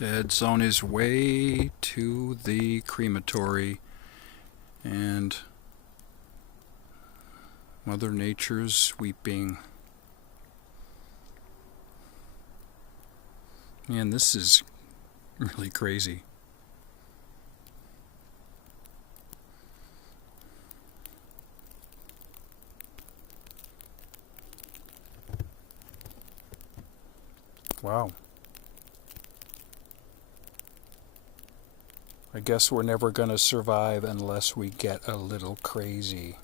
Dad's on his way to the crematory, and Mother Nature's weeping. Man, this is really crazy. Wow. I guess we're never going to survive unless we get a little crazy.